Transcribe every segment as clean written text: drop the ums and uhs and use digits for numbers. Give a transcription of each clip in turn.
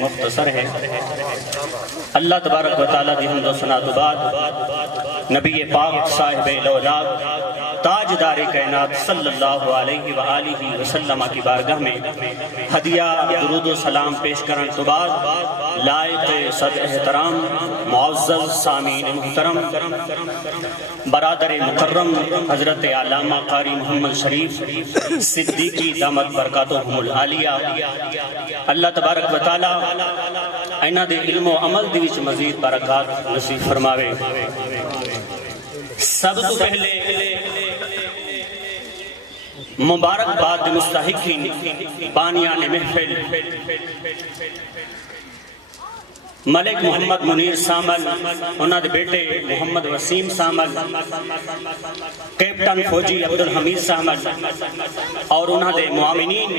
مختصر ہے۔ اللہ تبارک و تعالیٰ دی حمد و ثنا تو بعد نبی پاک صاحب لولاک تاجدار کائنات صلی اللہ علیہ وآلہ وسلم کی بارگاہ میں ہدیہ درود و سلام پیش کرن تو بعد لائق صد احترام معزز سامعین محترم برادر مکرم حضرت علامہ قاری محمد شریف صدیقی دامت برکاتہم العالیہ، اللہ تبارک و تعالیٰ اینہ دے علم و عمل دی وچ مزید برکات نصیب فرماوے۔ سب تو پہلے مبارک باد مستحقین بانیان محفل ملک محمد منیر سامل، انہاں دے بیٹے محمد وسیم سامل، کیپٹن فوجی عبدالحمید سامل اور انہاں دے معاونین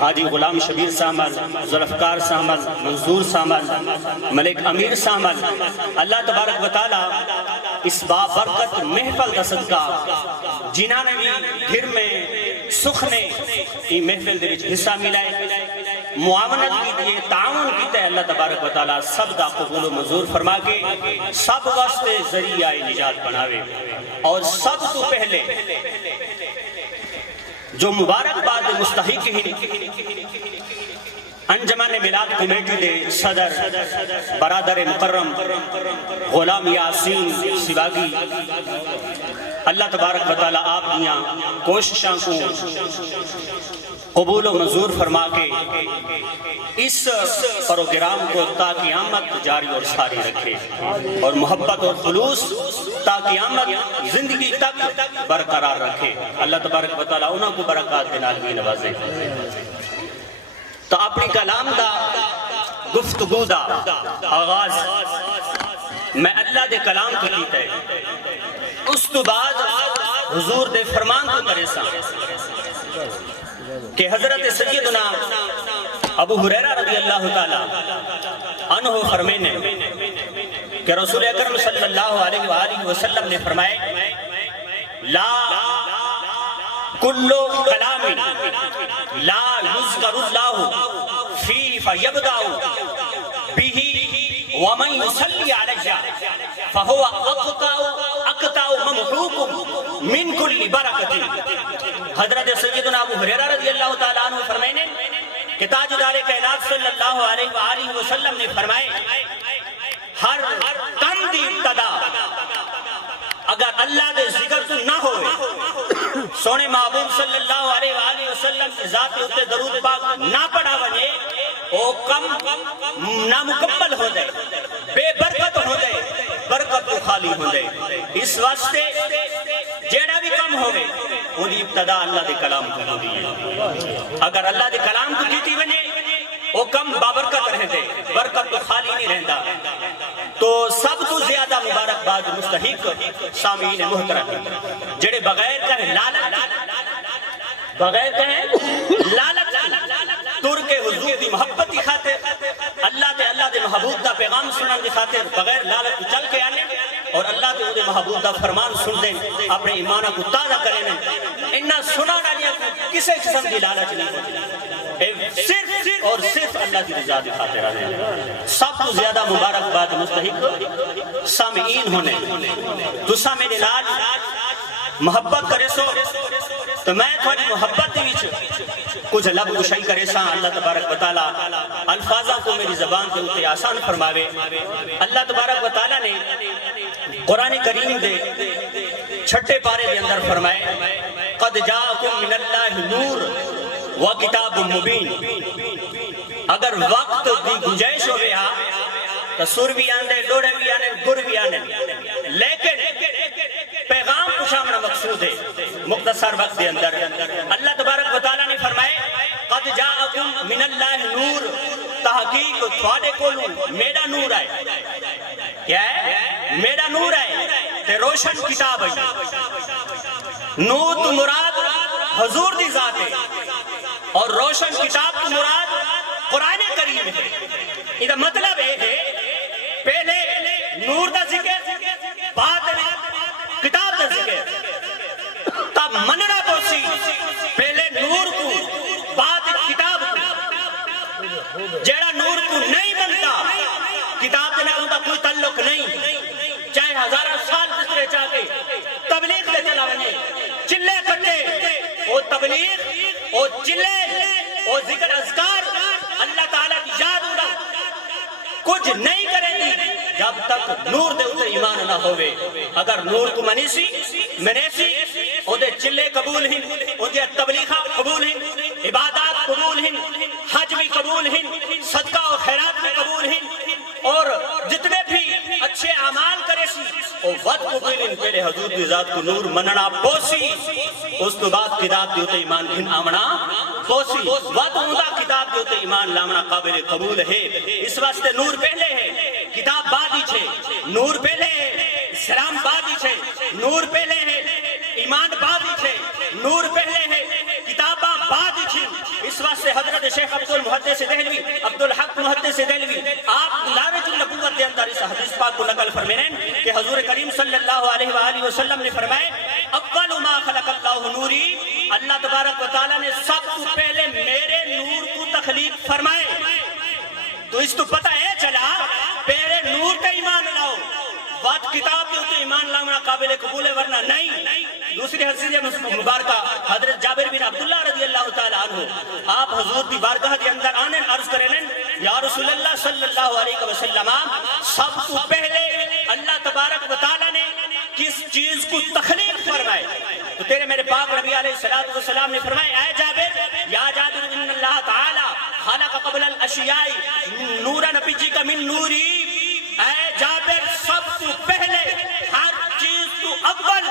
حاجی غلام شبیر سامل، ذوالفقار سامل، منظور سامل، ملک امیر سامل، اللہ تبارک و تعالیٰ اس بابرکت محفل دا صدقہ جنہاں نے بھی گھر میں سکھ نے یہ محفل دے وچ حصہ ملائے، معاونت کی دیئے، تعاون کی تے اللہ تبارک و تعالیٰ سب دا قبول و منظور فرما کے سب واسطے ذریعہ نجات بناوے۔ اور سب تو پہلے جو مبارک باد مستحق ہی انجمن میلاد کمیٹی دے صدر برادر مکرم غلام یاسین سواگی، اللہ تبارک و تعالیٰ آپ دیاں کوششاں کو قبول و منظور فرما کے اس پروگرام کو تا قیامت جاری اور ساری رکھے اور محبت اور خلوص تا قیامت زندگی تک برقرار رکھے، اللہ تبارک و تعالیٰ انہوں کو برکات دے بھی نوازے۔ تو اپنی کلام دا گفتگو دا آغاز میں اللہ دے کلام کو کیتا ہے، اس تو بعد حضور دے فرمان کو کرے سا کہ حضرت سیدنا ابو ہریرہ رضی اللہ تعالیٰ عنہ فرمینے کہ رسول اکرم صلی اللہ علیہ وآلہ وسلم نے فرمائے لا کلو کلام لا یذکر اللہ فی فیبدعو بیہی ومن یصلی علیہ فہو اقطع ممحوکم من کل برکت۔ حضرت سیدنا ابو ہریرہ رضی اللہ تعالیٰ عنہ فرمائنے کہ تاجدار کائنات صلی اللہ علیہ وآلہ وسلم نے فرمائے ہر کم دی ابتدا اگر اللہ دے ذکر تو نہ ہوئے، سونے محبوب صلی اللہ علیہ وآلہ وسلم کی ذات اتے درود پاک نہ پڑھا وجے او کم نامکمل ہو جائے، بے برکت ہو جائے، برکت تو خالی ہو جائے۔ اس واسطے جیڑا بھی کم ہوئے انہی ابتدا اللہ دے کلام کو ہو دیئے، اگر اللہ دے کلام کو کیتی بنے وہ کم بابرکت رہ دے، برکت تو خالی نہیں رہندا۔ تو سب تو زیادہ مبارک باد مستحق سامعین محترم جڑے بغیر کہیں لالت تر کے حضور دی محبت کی خاطر اللہ دے محبوب دا پیغام سنن دی خاطر بغیر لالت چل کے آنے اور اللہ دے محبوب دا فرمان سن دیں، اپنے ایمانہ کو تازہ کریں، انہا سنا ڈالیا کسے قسم کی لالچ نہیں ہوتی، صرف اور صرف اللہ کی رضا دی خاطر آنے۔ سب تو زیادہ مبارک باد مستحق سامعین ہونے، تو سامعین لال محبت کرے سو تو میں تھوڑی محبت دیوچ کچھ لب کشائی کرے سا، اللہ تبارک و تعالیٰ الفاظہ کو میری زبان کے ہوتے آسان فرماوے۔ اللہ تبارک و تعالیٰ نے قرآن کریم دے چھٹے پارے دے اندر فرمائے قد جاءکم من اللہ نور و کتاب مبین۔ اگر وقت دی گنجائش ہو گیا تو سر بھی آنے، ڈوڑے بھی آنے، گر بھی آنے، لیکن پیغام پشامنا مقصود ہے مختصر وقت دے اندر۔ اللہ تبارک و تعالیٰ نے فرمائے قد جاءکم من اللہ نور، تحقیق تھوڑے کولوں میرا نور آئے، کیا ہے؟ میرا نور آئے تے روشن کتاب ہے، نور تو مراد حضور دی ذات ہے اور روشن کتاب تو مراد قرآن کریم ہے۔ یہ مطلب ہے پہلے نور دا ذکر، بعد کتاب دا ذکر، تب مننا تو سی پہلے نور کو بعد تبلیغ او چلے او ذکر اذکار اللہ تعالیٰ کی یاد اڑا کچھ نہیں کریں گی جب تک نور دے اتنے ایمان نہ ہوئے. اگر نور کو منیسی او دے چلے قبول ہیں, او دے تبلیغہ قبول ہیں, عبادات قبول ہیں, حج بھی قبول ہیں, صدقہ و خیرات بھی قبول ہیں, اور جتنے بھی اچھے اعمال کرے سی او وقت قبول ہیں. پہلے حضور دی ذات کو نور مننا پوسی, اس تو بعد کتاب دیوتے ایمان گھن آمنا پوسی. وقت اندہ کتاب دیوتے ایمان لامنا قابل قبول ہے. اس واسطے نور پہلے ہے, کتاب بعد ہی چھے. نور پہلے ہے, اسلام بعد ہی چھے. نور پہلے ہے, ایمان بعد ہی چھے. نور پہلے ہے, کتاباں بعد ہی چھے. اس واسطے حضرت شیخ عبدالمحدث دہلوی, عبدالحق محدث دہلوی, آپ نارج النبوت دے اندر اس حدیث پاک کو نقل فرمینے کہ حضور کریم صلی اللہ علیہ وآلہ وسلم نے فرمائے اول ما خلق اللہ نوری, اللہ تبارک و تعالیٰ نے سب سے پہلے میرے نور کو تخلیق فرمائے. تو اس تو پتہ ہے چلا پہلے نور کا ایمان لاؤ, بات کتاب کے تو ایمان لاؤنا قابل قبول ہے, ورنہ نہیں. دوسری حدیث مبارکہ حضرت جابر بن عبداللہ رضی اللہ تعالیٰ عنہ, آپ حضور کی بارگاہ کے اندر آنے عرض کریں یا رسول اللہ صلی اللہ علیہ وسلم, سب سے پہلے اللہ تبارک و تعالیٰ نے کس چیز کو تخلیق فرمائے؟ تو تیرے میرے پاک نبی علیہ السلام نے فرمائے اے جابر, یا جابر ان اللہ تعالیٰ خلق قبل الاشیاء نورا نبی جی کا من نوری. اے جابر سب سے پہلے ہر چیز تو اول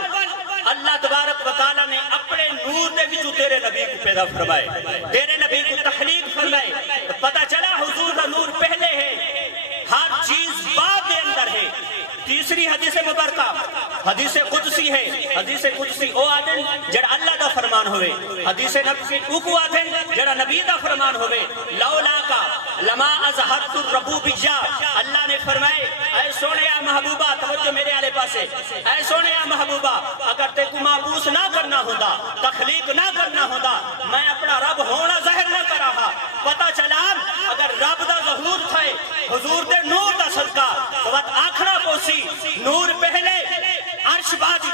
اللہ تبارک و تعالیٰ نے اپنے نور دے وچوں تیرے نبی کو پیدا فرمائے, تیرے نبی کو تخلیق فرمائے. پتہ چلا حضور کا نور پہلے ہے, ہر چیز بعد دے اندر ہے. تیسری حدیث مبارکہ حدیث قدسی ہے. حدیث قدسی او آدن جڑا اللہ دا فرمان ہوئے, حدیث نبی اوکو آدن جڑا نبی دا فرمان ہوئے. لولا کا لما ازہرت الربوبیہ, اللہ نے فرمائے اے سونے یا محبوبہ, توجہ میرے آلے پاسے, اے سونے یا محبوبہ اگر تے کو معبوس نہ کرنا ہوتا, تخلیق نہ کرنا ہوتا, میں اپنا رب ہونا ظاہر نہ کر رہا. پتہ چلا اگر رب دا ظہور تھے حضور دے نور دا صدقہ تو بات آکھنا پوسی. نور پہلے عرش بازی,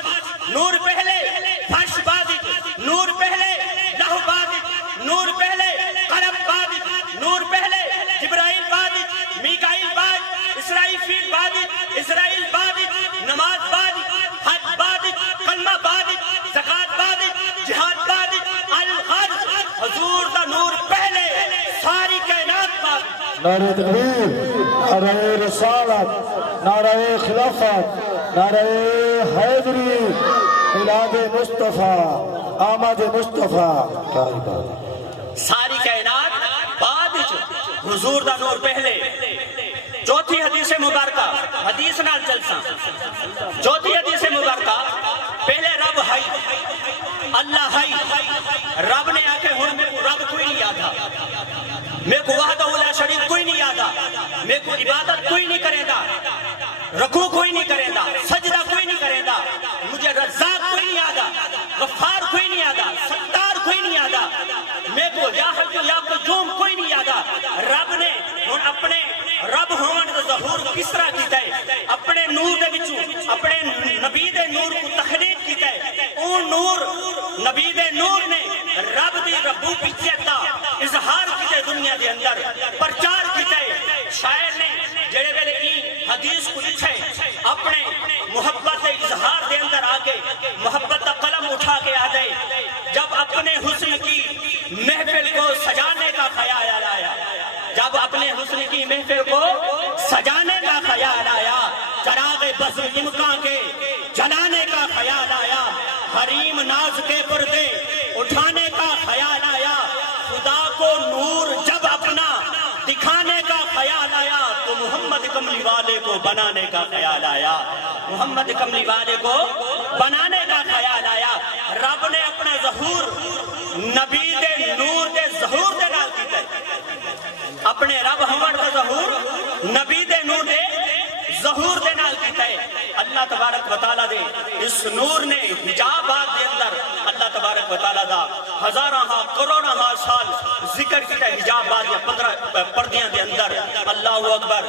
نور پہلے فرش بازی, نور پہلے لہو بازی, نور پہلے قلم بازی, نور پہلے جبرائیل بازی, میکائیل بازی, اسرائیل بازی, اسرائیل بازی, نماز بازی, حج بازی, کلمہ بازی, زکاة بازی, جہاد بازی, الغرض حضور دا نور پہلے, ساری کائنات بازی. نعرہ تکبیر, نعرہ رسالت, نعرہ خلافت, نعرہ حیدری, میلاد مصطفیٰ, آمد مصطفیٰ. کیا بات, ساری کائنات بعد حضور دا نور پہلے. چوتھی حدیث مبارکہ, حدیث نال چلساں, چوتھی حدیث مبارکہ پہلے رب ہے, اللہ ہے. رب نے آکے ہن میں کو رب کوئی نہیں یادا, میں کو وحدہ لا شریک کوئی نہیں یادا, میں کو عبادت کوئی نہیں کرے دا, رکوع کوئی نہیں کرے دا, سجدہ کوئی نہیں کرے دا, مجھے رزاق کوئی نہیں یادا, غفار کوئی نہیں یادا, ستار کوئی نہیں یادا, میں کو یا حج یا قیوم کوئی نہیں یادا. رب نے ہن اپنے رب ہون دا ظہور کس طرح کیتا ہے؟ اپنے نور دے وچوں اپنے نبی دے نور کو تخلیق کیتا ہے. او نور نبی دے نور نے رب دی ربوبیت دا اظہار کیتا دنیا دے اندر, پرچار کیتا ہے. شاعر نے جڑے ویلے این حدیث کو لکھے اپنے محبت دے اظہار دے اندر آگے محبت دا قلم اٹھا کے آ گئے. جب اپنے حسن کی محفل کو سجانے کا خیال آیا, جب اپنے حسن کی محفل کو سجانے کا خیال آیا, چراغ بزم امکان کے جلانے کا خیال آیا, حریم ناز کے پردے اٹھانے کا خیال آیا, خدا کو نور جب اپنا دکھانے کا خیال آیا, تو محمد کملی والے کو بنانے کا خیال آیا, محمد کملی والے کو بنانے کا خیال آیا. رب نے اپنا ظہور نبی دے نور دے ظہور دے نال کیتا ہے, اپنے رب ہمار دا ظہور نبی دے نور دے ظہور دے نال کیتا ہے. اللہ تبارک و تعالیٰ دے اس نور نے حجابات دے اندر اللہ تبارک و تعالیٰ دا ہزاراں ہاں کروڑاں ہاں سال ذکر کیتا ہے حجابات یا 15 پردیاں دے اندر. اللہ اکبر.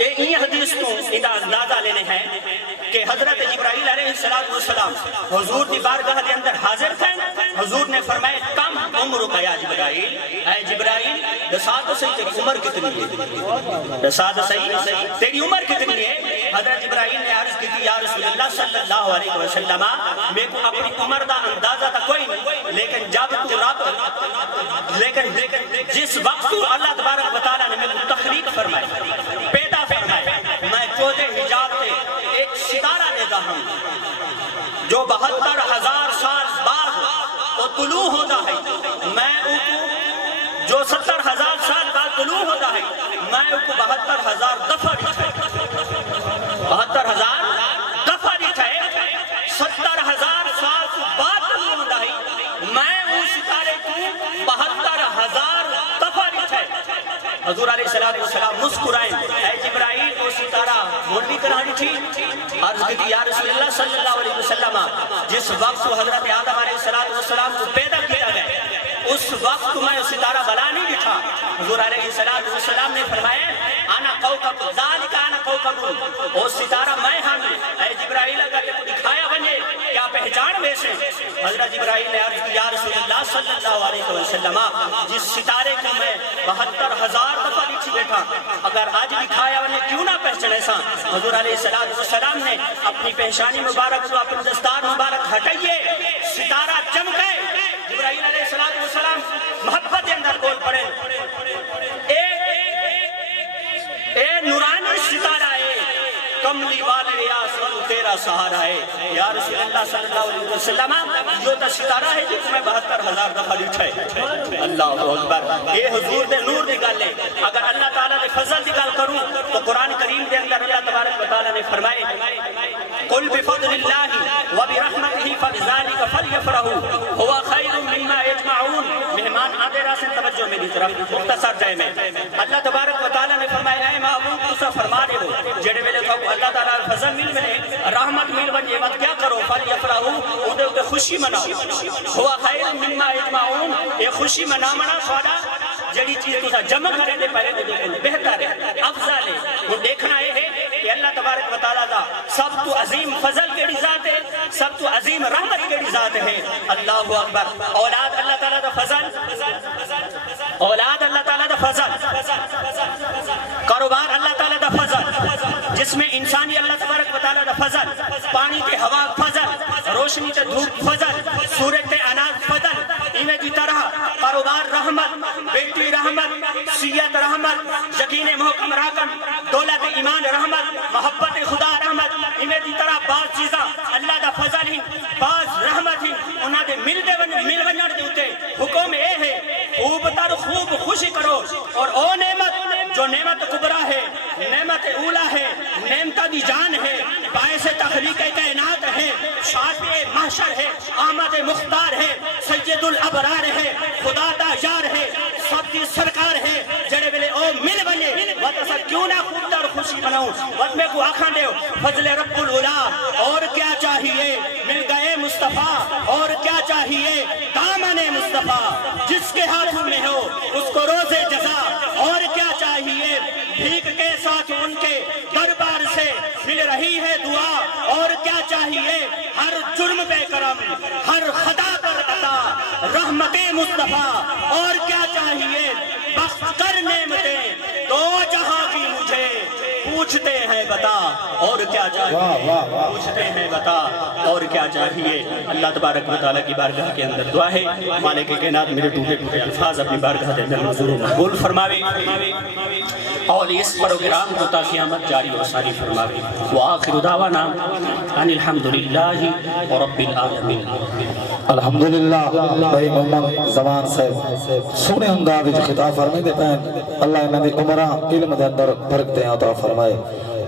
یہ حدیث کو ادا اندازہ لینے ہیں کہ حضرت جبرائیل علیہ السلام حضور دی بارگاہ دے اندر حاضر تھے, حضور نے فرمایا کم عمر کا یا جبرائیل، اے جبرائیل دسات صحیح تیری عمر کتنی ہے، دسات صحیح تیری عمر کتنی ہے؟ حضرت جبرائیل نے عرض کی تھی یا رسول اللہ صلی اللہ علیہ وسلم میں کو اپنی عمر دا اندازہ تا کوئی نہیں، لیکن جب تو رب جس وقت اللہ تبارک و تعالیٰ نے میں کو تخلیق فرمائے، پیدا فرمائے، میں چودہ حجاب تے ایک ستارہ دیتا ہوں جو 72,000 سال بعد وہ طلوع ہوتا ہے، میں جو 70,000 سال بعد طلوع ہوتا ہے، میں کو 72,000 دفعہ دکھائے، 72,000 دفعہ دکھائے، 70,000 سال بعد طلوع ہوتا ہے، میں اس ستارے کو 72,000 دفعہ دکھائے۔ حضور علیہ السلام مسکرائیں، اے جبرائیل وہ ستارہ مولوی طرح تھی؟ عرض کی یا رسول اللہ صلی اللہ علیہ وسلم جس وقت حضرت آدم علیہ السلام کو پیدا کیا گیا اس وقت میں ستارہ بلا نہیں دکھا۔ حضور علیہ السلام نے فرمایا انا کوكب ذالک انا کوكب، وہ ستارہ میں ہوں، اے جبرائیل اگر تو دکھایا بنے کیا پہچان ویسے؟ حضرت جبرائیل نے عرض کی یا رسول اللہ صلی اللہ علیہ وسلم جس ستارے کو میں 72,000 دفعہ دیکھی بیٹھا اگر آج دکھایا بنے کیوں نہ پہچانے سا؟ حضور علیہ السلام نے اپنی پہچانی مبارک کو اپنے دستار مبارک ہٹائیے، ستارہ چمکے۔ جبرائیل علیہ السلام محبت کے اندر بول پڑے اے نورانی ستارہ ہے کملی والے یا سن تیرا سہارا ہے، یا رسول اللہ صلی اللہ علیہ وسلم جو تا ستارہ ہے جس میں 72,000 دفعہ اٹھائے۔ اللہ اکبر، یہ حضور دے نور دی گل ہے۔ اگر اللہ تعالیٰ نے فضل دی گل کروں تو قرآن کریم دے اندر اللہ تبارک و تعالیٰ نے فرمائے قل بفضل اللہ وبرحمتہ فبذلک فلیفرحوا هو خیر مما یجمعون۔ مہمان آدھے راسے توجہ میری طرف مختصر جائے میں، اللہ تبارک و تعالیٰ نے فرمایا اے محبوب تو سا فرما دے ہو جڑے ویلے تو اللہ تعالیٰ فضل مل بنے رحمت مل بنے مت کیا کرو فلیفرحوا اودے تے خوشی مناؤ، هو خیر مما یجمعون، یہ خوشی منامنا سواڈا جڑی چیز تو جمع کرے دے پہلے دے بہتر ہے افضل ہے۔ وہ دیکھنا یہ ہے کہ اللہ تبارک و تعالیٰ دا سب تو عظیم فضل کیڑی ذات ہے، سب تو عظیم رحمت کیڑی ذات ہے۔ اللہ اکبر، اولاد اللہ تعالیٰ دا فضل، اولاد اللہ تعالیٰ دا فضل، کاروبار اللہ تعالیٰ دا فضل، جس میں انسانی اللہ تبارک و تعالیٰ دا فضل، پانی تے ہوا فضل، روشنی تے دھوپ فضل، سورج تے اناج فضل، انہیں دی طرح کاروبار رحمت، بیٹی رحمت، سیت رحمت، یقین محکم راکم، دولت ایمان رحمت، محبت خدا رحمت، انہیں دی طرح بعض چیزاں اللہ دا فضل ہی بعض رحمت ہی انہاں دے مل ونجڑ دے اتے حکم اے ہے خوب تر خوب خوشی کرو، اور او نعمت جو نعمت کبرا ہے، نعمت اولا ہے، نعمت دی جان ہے، باعث تخلیق کائنات ہے، شافع محشر ہے، آمد مختار ہے، سید الابرار ہے، خدا دا یار ہے، سب کی سرکار ہے، جڑے ویلے او مل بنے وطا کیوں نہ خوب تر خوشی بناؤں وقت میں کو آخان دے فضل رب العلا، اور کیا چاہیے مل گئے مصطفیٰ، اور کیا چاہیے دامن مصطفیٰ، جس کے ہاتھوں میں ہو اس کو روز جزا، اور کیا چاہیے بھیک کے ساتھ ان کے دربار سے مل رہی ہے دعا، اور کیا چاہیے ہر جرم بے کرم، ہر خطا پر عطا رحمت مصطفیٰ، اور کیا چاہیے بخت کر نعمتیں دو جہاں کی مجھے پوچھتے ہیں بتا، اور کیا چاہیے پوچھتے ہیں بتا، اور کیا چاہیے۔ اللہ تبارک و تعالیٰ کی بارگاہ کے اندر دعا ہے مالک کائنات میرے ٹوٹے ٹوٹے الفاظ اپنی بارگاہ دے اندر منظور و مقبول فرماوے، اور اس پروگرام کو تا قیامت جاری و ساری فرماوے۔ وآخر دعوانا ان الحمدللہ رب العالمین۔ الحمدللہ بھائی محمد زمان صاحب سونے انداز وچ خطاب فرمائے دے پین، اللہ انہاں دی عمراں علم دے اندر برکتیں عطا فرمائے۔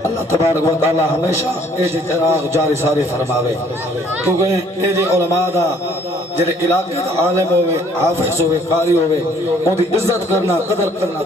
اللہ تبارک و تعالی ہمیشہ اے جی چراغ جاری ساری فرماوے، کیونکہ اے جی علماء دا جڑے علاقے دا عالم ہوئے، حافظ ہوئے، قاری ہوئے، ان دی عزت کرنا، قدر کرنا